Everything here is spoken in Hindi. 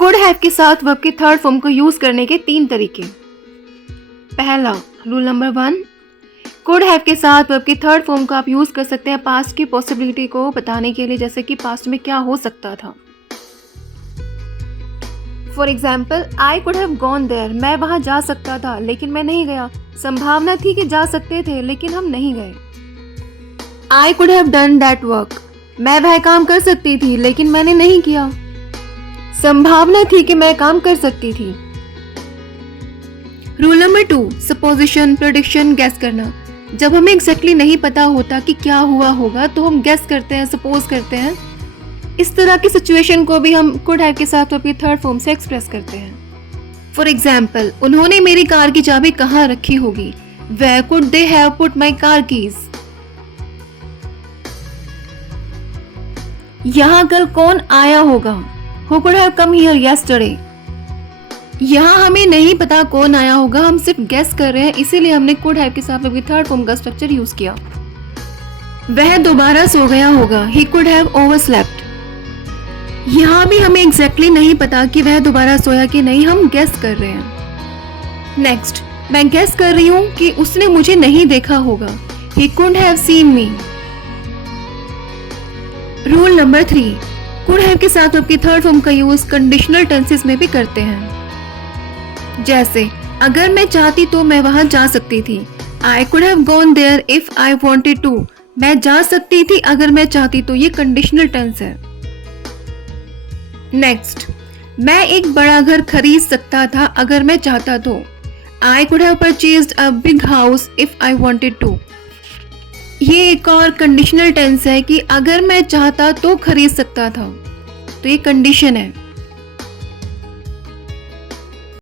कुड हैव के साथ वर्ब के थर्ड फॉर्म को यूज करने के 3 तरीके। पहला, रूल नंबर 1, कुड हैव के साथ वर्ब के थर्ड फॉर्म को आप यूज कर सकते हैं पास्ट की पॉसिबिलिटी को बताने के लिए, जैसे कि पास्ट में क्या हो सकता था। For example, I could have gone there, मैं वहां जा सकता था लेकिन मैं नहीं गया। संभावना थी कि जा सकते थे लेकिन हम नहीं गए। आई could have done that work, मैं वह काम कर सकती थी लेकिन मैंने नहीं किया। संभावना थी कि मैं काम कर सकती थी। Rule number 2, supposition, prediction, gas करना। जब हमें एग्जैक्टली नहीं पता होता कि क्या हुआ होगा तो हम गैस करते हैं, सपोज करते हैं। इस तरह की सिचुएशन को भी हम कुड हैव के साथ अपनी थर्ड फॉर्म से एक्सप्रेस करते हैं। फॉर एग्जाम्पल, उन्होंने मेरी कार की चाबी कहाँ रखी होगी? Where could they have put my car keys? यहाँ कल कौन आया होगा? Who could have come here yesterday? यहाँ हमें नहीं पता कौन आया होगा, हम सिर्फ गेस कर रहे हैं, इसीलिए हमने कुड हैव के साथ अपनी थर्ड फॉर्म का स्ट्रक्चर यूज किया। वह दोबारा सो गया होगा, He could have overslept. यहाँ भी हमें एग्जैक्टली नहीं पता कि वह दोबारा सोया कि नहीं, हम गेस कर रहे हैं। नेक्स्ट, मैं गेस कर रही हूँ कि उसने मुझे नहीं देखा होगा, He couldn't have seen me. Rule number 3, could have के साथ आपकी थर्ड फॉर्म का यूज कंडीशनल टेंसेस में भी करते हैं। जैसे, अगर मैं चाहती तो मैं वहां जा सकती थी। I could have gone there if I wanted to, मैं जा सकती थी अगर मैं चाहती तो। ये कंडीशनल टेंस है। नेक्स्ट, मैं एक बड़ा घर खरीद सकता था अगर मैं चाहता तो। I could have purchased a big house if I wanted to. ये एक और कंडीशनल टेंस है कि अगर मैं चाहता तो खरीद सकता था, तो ये कंडीशन है।